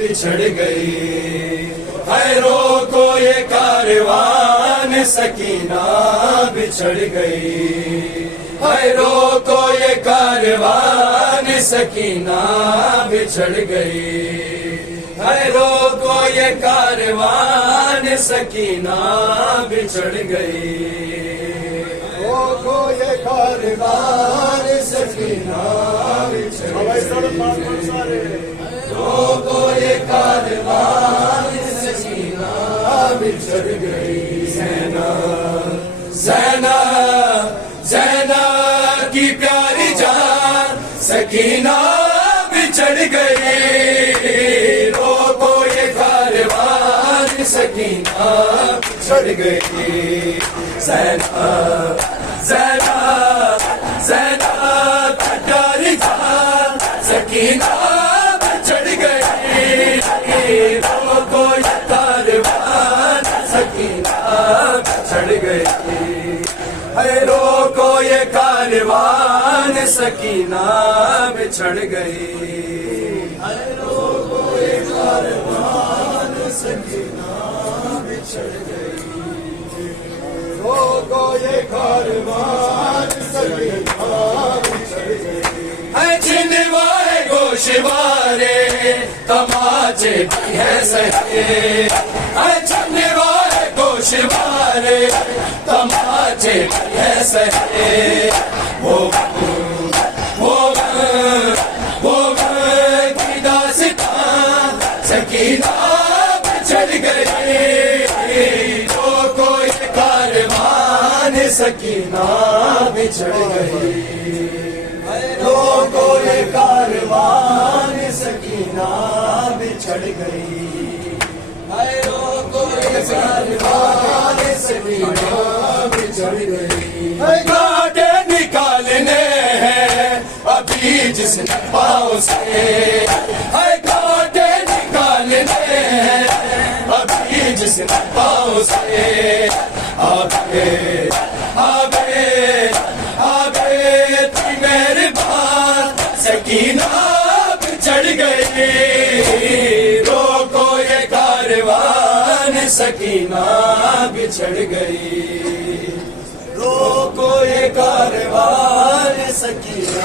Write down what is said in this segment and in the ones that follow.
بچھڑ گئی، خیروں کو یہ کاروان سکینہ بچھڑ گئی، خیروں کو یہ کاروان سکینہ بچھڑ گئی، خیروں کو یہ کاروان سکینہ بچھڑ گئی، خیروں کو یہ کاروان سکینہ بچھڑ گئی، کو یہ کاروان سکینہ بچھڑ گئی، زینب زینب زینب کی پیاری جان سکینہ بچھڑ گئی، کو یہ کاروان سکینہ بچھڑ گئی، زینب زینب زینب کی پیاری جان سکینہ کو یہ کاروان سکینہ بچھڑ گئی، خیروں کو یہ کاروان سکینہ بچھڑ گئی، خیروں کو یہ کاروان سکینہ بچھڑ گئی، خیروں کو یہ کاروان سکینہ بچھڑ گئی، چنوائے گوشوارے تماچے بھی ہے سہے، چنوائے گوشوارے تماچے بھی ہے سہے، وہ کی داستان سکینہ بچھڑ گئی، کو یہ کاروان سکینہ بچھڑ گئی، کو یہ کاروان سکینہ بچھڑ گئی، کو یہ کاروان سکینہ بچھڑ گئی، کانٹے نکالنے ہیں ابھی جس نے پاؤں سے، کانٹے نکالنے ہیں ابھی جس نے پاؤں سے، آگے آگے آگے تھی مہربان سکینہ بچھڑ گئی، کو یہ کاروان سکینہ بچھڑ گئی، کو یہ کاروان سکینہ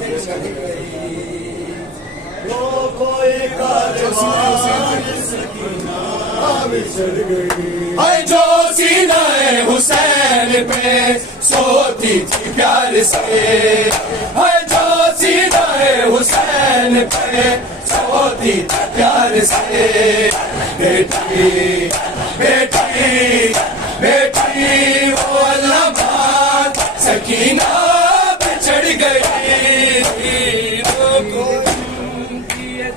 بچھڑ گئی، کو یہ کاروان سکینہ بچھڑ گئی، جو سینہ حسین پہ سوتی تھی پیار سے، جو سینہ حسین پہ سوتی تھی پیار سے، بیٹی بیٹی بیٹی وہ اللہ بات سکینہ